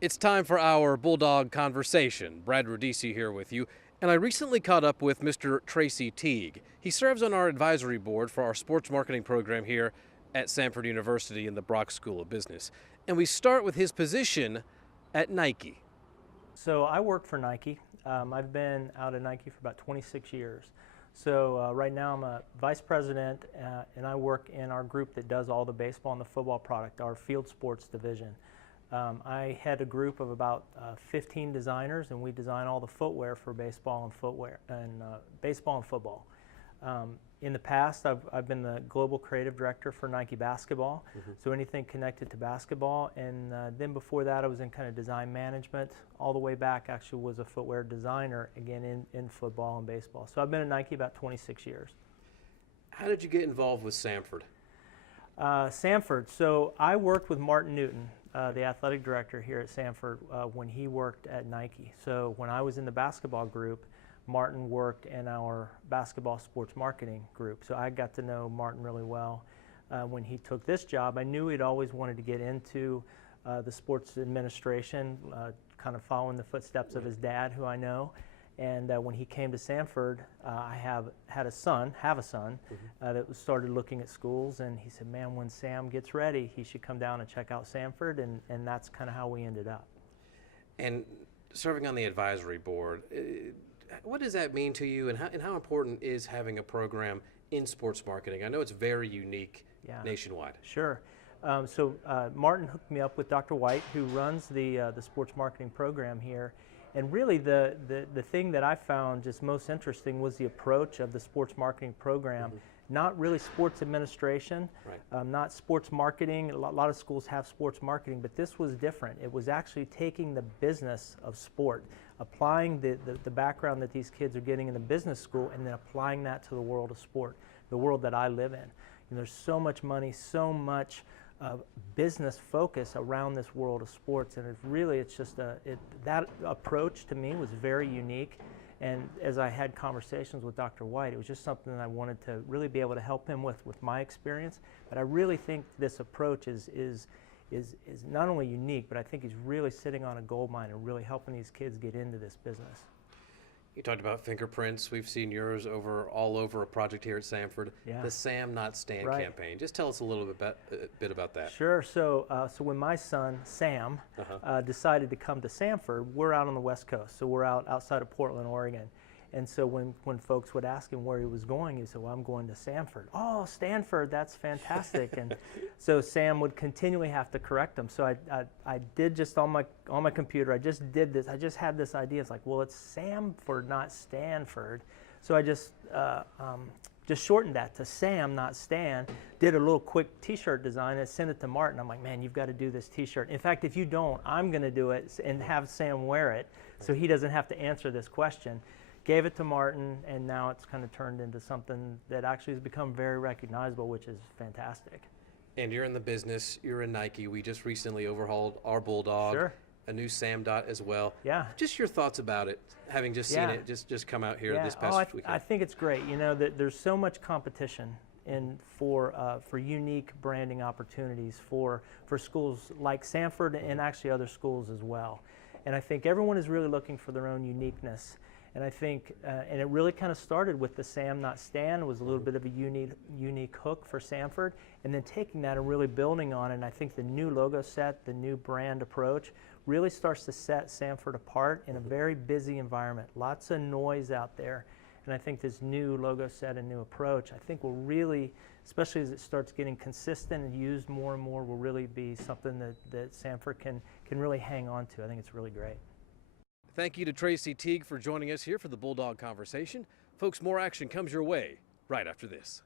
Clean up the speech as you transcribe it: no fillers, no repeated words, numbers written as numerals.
It's time for our Bulldog Conversation. Brad Radice here with you, and I recently caught up with Mr. Tracy Teague. He serves on our advisory board for our sports marketing program here at Samford University in the Brock School of Business. And we start with his position at Nike. So I work for Nike. I've been out at Nike for about 26 years. So right now I'm a vice president and I work in our group that does all the baseball and the football product, our field sports division. I head a group of about 15 designers, and we design all the footwear for baseball and football. In the past, I've been the global creative director for Nike basketball, so anything connected to basketball. And then before that, I was in kind of design management. All the way back, actually, was a footwear designer again in football and baseball. So I've been at Nike about 26 years. How did you get involved with Sanford? Sanford. So I worked with Martin Newton, the athletic director here at Sanford, when he worked at Nike. So when I was in the basketball group, Martin worked in our basketball sports marketing group. So I got to know Martin really well. When he took this job, I knew he'd always wanted to get into the sports administration, kind of following the footsteps of his dad, who I know. And when he came to Sanford, I have a son that started looking at schools, and he said, man, when Sam gets ready, he should come down and check out Sanford, and that's kind of how we ended up. And serving on the advisory board, what does that mean to you, and how important is having a program in sports marketing? I know it's very unique nationwide. Sure. So Martin hooked me up with Dr. White, who runs the sports marketing program here. And really the thing that I found just most interesting was the approach of the sports marketing program. Not really sports administration, not sports marketing. A lot of schools have sports marketing, but this was different. It was actually taking the business of sport, applying the background that these kids are getting in the business school, and then applying that to the world of sport, the world that I live in. And there's so much money, so much business focus around this world of sports, and it's just that approach to me was very unique. And as I had conversations with Dr. White, it was just something that I wanted to really be able to help him with my experience. But I really think this approach is not only unique, but I think he's really sitting on a gold mine and really helping these kids get into this business. You talked about fingerprints. We've seen yours all over a project here at Sanford. Yeah. The Sam, Not Stand campaign. Just tell us a little bit about that. Sure. So when my son Sam decided to come to Sanford, we're out on the West Coast. So we're outside of Portland, Oregon. And so when folks would ask him where he was going, he said, well, I'm going to Sanford. Oh, Stanford, that's fantastic. And so Sam would continually have to him. So I did just on my computer, I just did this. I just had this idea. It's like, well, it's Samford, not Stanford. So I just shortened that to Sam, not Stan, did a little quick t-shirt design and sent it to Martin. I'm like, man, you've got to do this t-shirt. In fact, if you don't, I'm going to do it and have Sam wear it so he doesn't have to answer this question. Gave it to Martin, and now it's kind of turned into something that actually has become very recognizable, which is fantastic. And you're in the business, you're in Nike. We just recently overhauled our Bulldog. Sure. A new Sam Dot as well. Yeah. Just your thoughts about it, having just seen it just come out here this past weekend. I think it's great. You know, that there's so much competition for unique branding opportunities for schools like Sanford and actually other schools as well. And I think everyone is really looking for their own uniqueness. And I think, and it really kind of started with the Sam, Not Stan, was a little bit of a unique hook for Sanford, and then taking that and really building on it. And I think the new logo set, the new brand approach, really starts to set Sanford apart in a very busy environment. Lots of noise out there. And I think this new logo set and new approach, I think will really, especially as it starts getting consistent and used more and more, will really be something that Sanford can really hang on to. I think it's really great. Thank you to Tracy Teague for joining us here for the Bulldog Conversation. Folks, more action comes your way right after this.